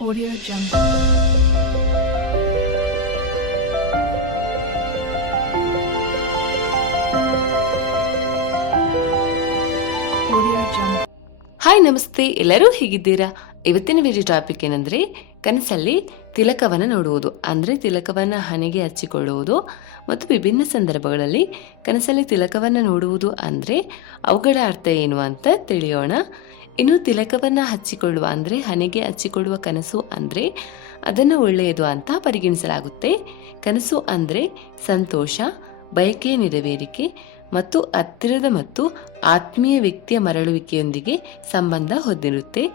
Audio Jungle. Hi ನಮಸ್ತೆ. ಎಲ್ಲರೂ ಹೇಗಿದ್ದೀರಾ? ಇವತ್ತಿನ ವಿಡಿಯೋ ಟಾಪಿಕ್ ಏನಂದ್ರೆ, ಕನಸಲ್ಲಿ ತಿಲಕವನ್ನು ನೋಡುವುದು, ಅಂದ್ರೆ ತಿಲಕವನ್ನು ಹಣೆಗೆ ಹಚ್ಚಿಕೊಳ್ಳುವುದು ಮತ್ತು ವಿಭಿನ್ನ ಸಂದರ್ಭಗಳಲ್ಲಿ ಕನಸಲ್ಲಿ ತಿಲಕವನ್ನು ನೋಡುವುದು ಅಂದರೆ ಅವುಗಳ ಅರ್ಥ ಏನು ಅಂತ ತಿಳಿಯೋಣ. ಇನ್ನು ತಿಲಕವನ್ನು ಹಚ್ಚಿಕೊಳ್ಳುವ ಅಂದ್ರೆ, ಹಣೆಗೆ ಹಚ್ಚಿಕೊಳ್ಳುವ ಕನಸು ಅಂದ್ರೆ, ಅದನ್ನು ಒಳ್ಳೆಯದು ಅಂತ ಪರಿಗಣಿಸಲಾಗುತ್ತೆ. ಕನಸು ಅಂದ್ರೆ ಸಂತೋಷ, ಬಯಕೆ ನೆರವೇರಿಕೆ ಮತ್ತು ಹತ್ತಿರದ ಮತ್ತು ಆತ್ಮೀಯ ವ್ಯಕ್ತಿಯ ಮರಳುವಿಕೆಯೊಂದಿಗೆ ಸಂಬಂಧ ಹೊಂದಿರುತ್ತೆ.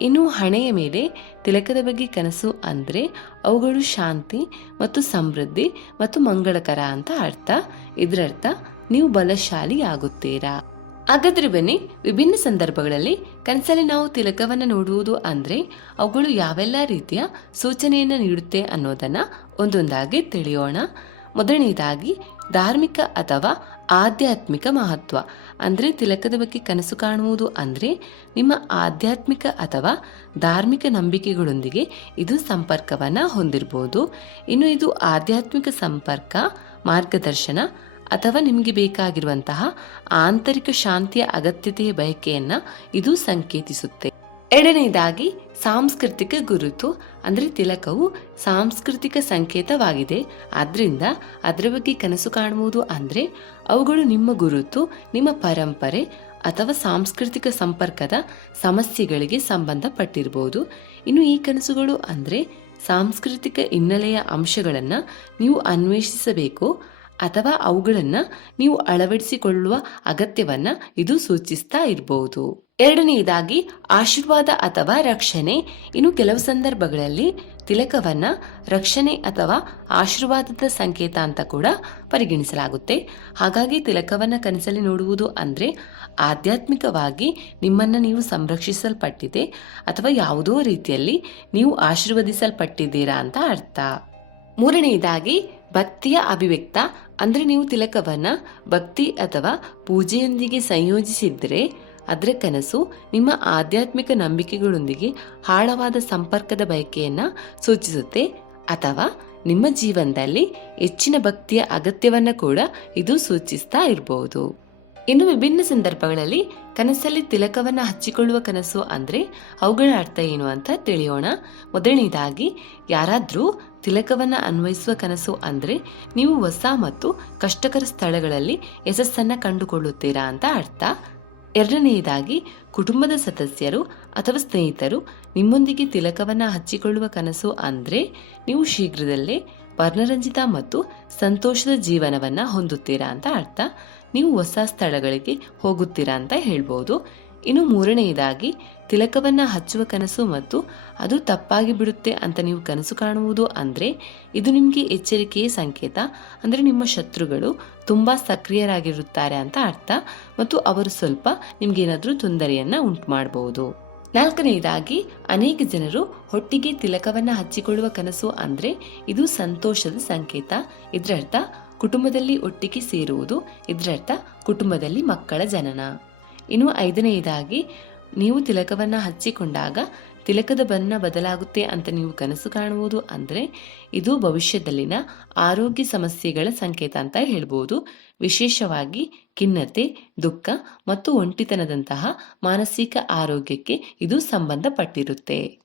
ಇನ್ನು ಹಣೆಯ ಮೇಲೆ ತಿಲಕದ ಬಗ್ಗೆ ಕನಸು ಅಂದರೆ ಅವುಗಳು ಶಾಂತಿ ಮತ್ತು ಸಮೃದ್ಧಿ ಮತ್ತು ಮಂಗಳಕರ ಅಂತ ಅರ್ಥ. ಇದರರ್ಥ, ನೀವು ಬಲಶಾಲಿ ಆಗುತ್ತೀರಾ ಹಾಗಾದ್ರೆ ಬನ್ನಿ, ವಿಭಿನ್ನ ಸಂದರ್ಭಗಳಲ್ಲಿ ಕನಸಲ್ಲಿ ನಾವು ತಿಲಕವನ್ನು ನೋಡುವುದು ಅಂದ್ರೆ ಅವುಗಳು ಯಾವೆಲ್ಲ ರೀತಿಯ ಸೂಚನೆಯನ್ನು ನೀಡುತ್ತೆ ಅನ್ನೋದನ್ನ ಒಂದೊಂದಾಗಿ ತಿಳಿಯೋಣ. ಮೊದಲನೇದಾಗಿ, ಧಾರ್ಮಿಕ ಅಥವಾ ಆಧ್ಯಾತ್ಮಿಕ ಮಹತ್ವ. ಅಂದ್ರೆ ತಿಲಕದ ಬಗ್ಗೆ ಕನಸು ಕಾಣುವುದು ಅಂದ್ರೆ ನಿಮ್ಮ ಆಧ್ಯಾತ್ಮಿಕ ಅಥವಾ ಧಾರ್ಮಿಕ ನಂಬಿಕೆಗಳೊಂದಿಗೆ ಇದು ಸಂಪರ್ಕವನ್ನ ಹೊಂದಿರಬಹುದು ಇನ್ನು ಇದು ಆಧ್ಯಾತ್ಮಿಕ ಸಂಪರ್ಕ, ಮಾರ್ಗದರ್ಶನ ಅಥವಾ ನಿಮಗೆ ಬೇಕಾಗಿರುವಂತಹ ಆಂತರಿಕ ಶಾಂತಿಯ ಅಗತ್ಯತೆಯ ಬಯಕೆಯನ್ನ ಇದು ಸಂಕೇತಿಸುತ್ತೆ. ಎರಡನೇದಾಗಿ, ಸಾಂಸ್ಕೃತಿಕ ಗುರುತು, ಅಂದ್ರೆ ತಿಲಕವು ಸಾಂಸ್ಕೃತಿಕ ಸಂಕೇತವಾಗಿದೆ. ಆದ್ರಿಂದ ಅದರ ಬಗ್ಗೆ ಕನಸು ಕಾಣುವುದು ಅಂದ್ರೆ ಅವುಗಳು ನಿಮ್ಮ ಗುರುತು, ನಿಮ್ಮ ಪರಂಪರೆ ಅಥವಾ ಸಾಂಸ್ಕೃತಿಕ ಸಂಪರ್ಕದ ಸಮಸ್ಯೆಗಳಿಗೆ ಸಂಬಂಧಪಟ್ಟಿರಬಹುದು ಇನ್ನು ಈ ಕನಸುಗಳು ಅಂದ್ರೆ ಸಾಂಸ್ಕೃತಿಕ ಹಿನ್ನೆಲೆಯ ಅಂಶಗಳನ್ನು ನೀವು ಅನ್ವೇಷಿಸಬೇಕು. ಅಥವಾ ಅವುಗಳನ್ನು ನೀವು ಅಳವಡಿಸಿಕೊಳ್ಳುವ ಅಗತ್ಯವನ್ನ ಇದು ಸೂಚಿಸ್ತಾ ಇರಬಹುದು ಎರಡನೆಯದಾಗಿ, ಆಶೀರ್ವಾದ ಅಥವಾ ರಕ್ಷಣೆ. ಇನ್ನು ಕೆಲವು ಸಂದರ್ಭಗಳಲ್ಲಿ ತಿಲಕವನ್ನ ರಕ್ಷಣೆ ಅಥವಾ ಆಶೀರ್ವಾದದ ಸಂಕೇತ ಅಂತ ಕೂಡ ಪರಿಗಣಿಸಲಾಗುತ್ತೆ. ಹಾಗಾಗಿ ತಿಲಕವನ್ನ ಕನಸಲ್ಲಿ ನೋಡುವುದು ಅಂದ್ರೆ ಆಧ್ಯಾತ್ಮಿಕವಾಗಿ ನಿಮ್ಮನ್ನ ನೀವು ಸಂರಕ್ಷಿಸಲ್ಪಟ್ಟಿದೆ ಅಥವಾ ಯಾವುದೋ ರೀತಿಯಲ್ಲಿ ನೀವು ಆಶೀರ್ವದಿಸಲ್ಪಟ್ಟಿದ್ದೀರಾ ಅಂತ ಅರ್ಥ. ಮೂರನೆಯದಾಗಿ ಭಕ್ತಿಯ ಅಭಿವ್ಯಕ್ತ, ಅಂದ್ರೆ ನೀವು ತಿಲಕವನ್ನ ಭಕ್ತಿ ಅಥವಾ ಪೂಜೆಯೊಂದಿಗೆ ಸಂಯೋಜಿಸಿದ್ರೆ ಅದರ ಕನಸು ನಿಮ್ಮ ಆಧ್ಯಾತ್ಮಿಕ ನಂಬಿಕೆಗಳೊಂದಿಗೆ ಆಳವಾದ ಸಂಪರ್ಕದ ಬಯಕೆಯನ್ನ ಸೂಚಿಸುತ್ತೆ. ಅಥವಾ ನಿಮ್ಮ ಜೀವನದಲ್ಲಿ ಹೆಚ್ಚಿನ ಭಕ್ತಿಯ ಅಗತ್ಯವನ್ನ ಕೂಡ ಇದು ಸೂಚಿಸ್ತಾ ಇರಬಹುದು ಇನ್ನು ವಿಭಿನ್ನ ಸಂದರ್ಭಗಳಲ್ಲಿ ಕನಸಲ್ಲಿ ತಿಲಕವನ್ನು ಹಚ್ಚಿಕೊಳ್ಳುವ ಕನಸು ಅಂದ್ರೆ ಅವುಗಳ ಅರ್ಥ ಏನು ಅಂತ ತಿಳಿಯೋಣ. ಮೊದಲನೇದಾಗಿ, ಯಾರಾದರೂ ತಿಲಕವನ್ನ ಅನ್ವಯಿಸುವ ಕನಸು ಅಂದ್ರೆ ನೀವು ಹೊಸ ಮತ್ತು ಕಷ್ಟಕರ ಸ್ಥಳಗಳಲ್ಲಿ ಯಶಸ್ಸನ್ನ ಕಂಡುಕೊಳ್ಳುತ್ತೀರಾ ಅಂತ ಅರ್ಥ. ಎರಡನೆಯದಾಗಿ ಕುಟುಂಬದ ಸದಸ್ಯರು ಅಥವಾ ಸ್ನೇಹಿತರು ನಿಮ್ಮೊಂದಿಗೆ ತಿಲಕವನ್ನು ಹಚ್ಚಿಕೊಳ್ಳುವ ಕನಸು ಅಂದರೆ ನೀವು ಶೀಘ್ರದಲ್ಲೇ ವರ್ಣರಂಜಿತ ಮತ್ತು ಸಂತೋಷದ ಜೀವನವನ್ನ ಹೊಂದುತ್ತೀರಾ ಅಂತ ಅರ್ಥ. ನೀವು ಹೊಸ ಸ್ಥಳಗಳಿಗೆ ಹೋಗುತ್ತೀರಾ ಅಂತ ಹೇಳ್ಬೋದು. ಇನ್ನು ಮೂರನೆಯದಾಗಿ, ತಿಲಕವನ್ನ ಹಚ್ಚುವ ಕನಸು ಮತ್ತು ಅದು ತಪ್ಪಾಗಿ ಬಿಡುತ್ತೆ ಅಂತ ನೀವು ಕನಸು ಕಾಣುವುದು ಅಂದ್ರೆ, ಇದು ನಿಮಗೆ ಎಚ್ಚರಿಕೆಯ ಸಂಕೇತ. ಅಂದ್ರೆ ನಿಮ್ಮ ಶತ್ರುಗಳು ತುಂಬಾ ಸಕ್ರಿಯರಾಗಿರುತ್ತಾರೆ ಅಂತ ಅರ್ಥ. ಮತ್ತು ಅವರು ಸ್ವಲ್ಪ ನಿಮಗೇನಾದರೂ ತೊಂದರೆಯನ್ನು ಉಂಟು ಮಾಡಬಹುದು ನಾಲ್ಕನೆಯದಾಗಿ, ಅನೇಕ ಜನರು ಹೊಟ್ಟಿಗೆ ತಿಲಕವನ್ನ ಹಚ್ಚಿಕೊಳ್ಳುವ ಕನಸು ಅಂದ್ರೆ ಇದು ಸಂತೋಷದ ಸಂಕೇತ. ಇದರರ್ಥ, ಕುಟುಂಬದಲ್ಲಿ ಒಟ್ಟಿಗೆ ಸೇರುವುದು, ಇದರರ್ಥ, ಕುಟುಂಬದಲ್ಲಿ ಮಕ್ಕಳ ಜನನ. ಇನ್ನು ಐದನೆಯದಾಗಿ, ನೀವು ತಿಲಕವನ್ನ ಹಚ್ಚಿಕೊಂಡಾಗ ತಿಲಕದ ಬಣ್ಣ ಬದಲಾಗುತ್ತೆ ಅಂತ ನೀವು ಕನಸು ಕಾಣುವುದು ಅಂದರೆ ಇದು ಭವಿಷ್ಯದಲ್ಲಿನ ಆರೋಗ್ಯ ಸಮಸ್ಯೆಗಳ ಸಂಕೇತ ಅಂತ ಹೇಳ್ಬೋದು. ವಿಶೇಷವಾಗಿ ಖಿನ್ನತೆ, ದುಃಖ ಮತ್ತು ಒಂಟಿತನದಂತಹ ಮಾನಸಿಕ ಆರೋಗ್ಯಕ್ಕೆ ಇದು ಸಂಬಂಧಪಟ್ಟಿರುತ್ತೆ.